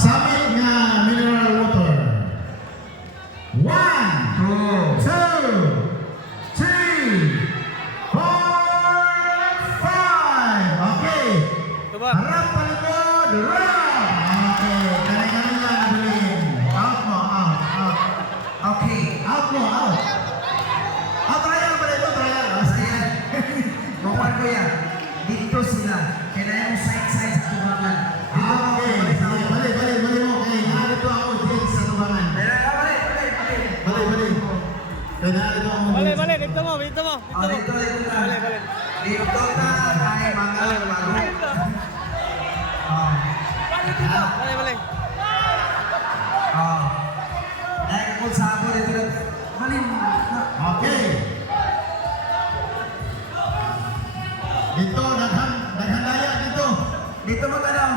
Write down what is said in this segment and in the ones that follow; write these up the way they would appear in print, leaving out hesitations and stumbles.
Summit nga mineral water. 1, 2, 3, 4, 5. Okay. Harap palikod. Harap. Okay. Kanya-kanya lang bilhin. Out mo. Out. Okay. Out mo. Out. Trial pala ito. Trial. Ayan. Bukwan ko yan. Dito sila. Kailangan yung side-side sa tubangan. Okay. Bali mo. Okay. Narito ako dito sa tubangan. Bali. Kaya narito ako. Balik, dito mo. Dito na. Balik. Dito na tayo mga bago. Balik. Dahil kung sabo dito na. Malim. Okay. Dito, daghan daya dito. Dito mo tanong.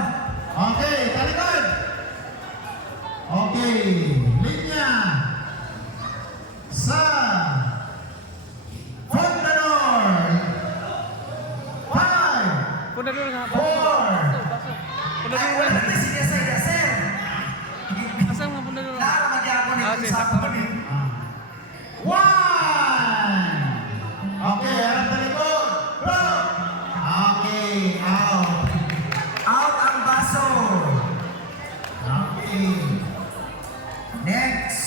Okay, talikod. Okay, linya. Sa Fundador. 5, Punta dulu nga. 4, Punta Ay, dulu. wala natin siya sa sir. Asal nga punta dulu. Laro magyapon Ah, ito sige, sa sakto. kapatid. 1. Okay, harap talikod. Go. Okay, out. Out ang baso. Okay. Next.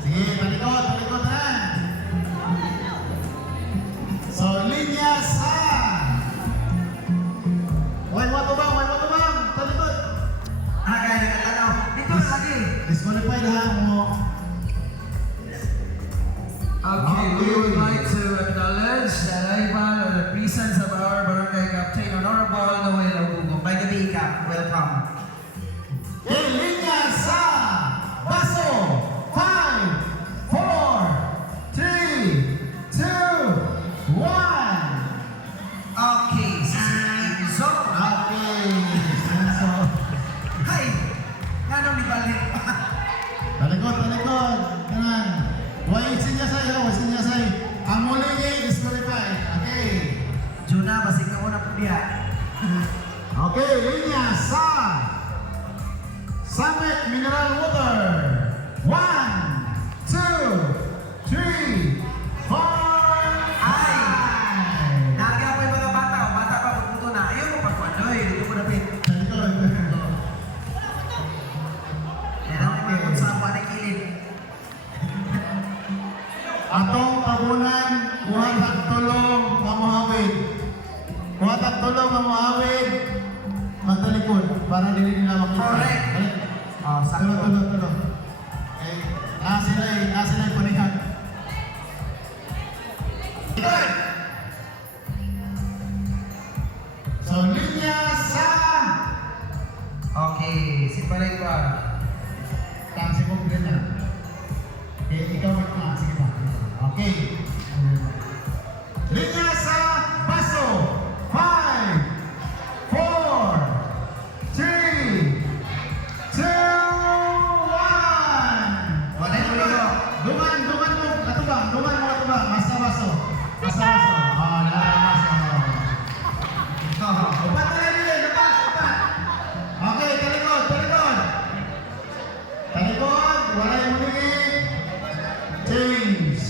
Sige, talikod na. So, linya sa... Why mo to bang? Talikod. Kaya nagkatanaw. Dito na lagi. Disqualified ha mo. Okay, we would like to acknowledge the arrival or the presence of our barangay captain, Honorable Noel Ogugo. By the way, Cap, welcome. Okay, linya sa baso. 5, 4, 3, 2, 1. Okay, so, Okay. So, hi! Nga ni balik. talikod. Kanan. Waisin niya sa'yo. Ang muli niya, disqualified. Okay. Juna, basig ka muna po diya. Okay, linya sa Summit Mineral Water. 1, 2, 3, 4, Ay! Nagya pa yung mga bata. O bata pa, pagpunto na. Ayaw mo pagpanoy. Dito mo na pin. Yan ang mga kung saan pa nakilid. Atong tabunan, kuhatag tulong mamuhawid. Magtalikod para dili nila makita. Correct. Balik. Oh, sakto. Tulo. Okay. Nasa na punihan. Good. So, linya sa Okay, si Paray pa. taxi ko na. Okay, ikaw na. Sige ba? Okay. Linya sa baso. 5, 4, 3, 2, 1. Wala yung ulo. Duman mo. Atubang. Masa baso. Naramas. Upat na lang yun. Upat. Okay, talikod. Talikod. Wala yung muligid. Change.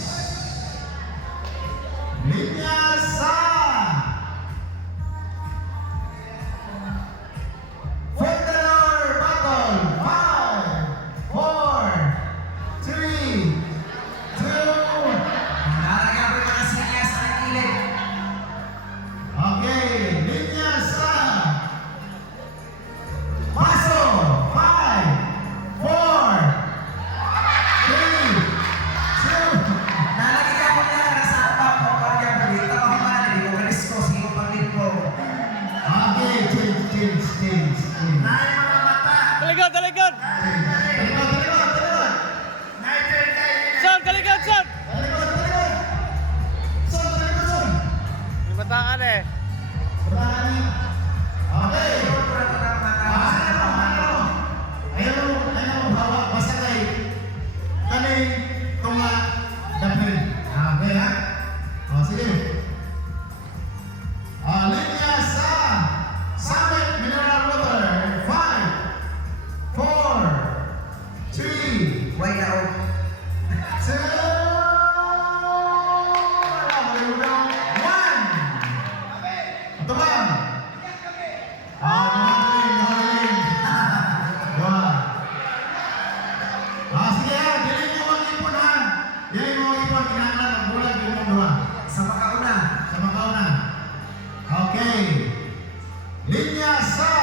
Linya sa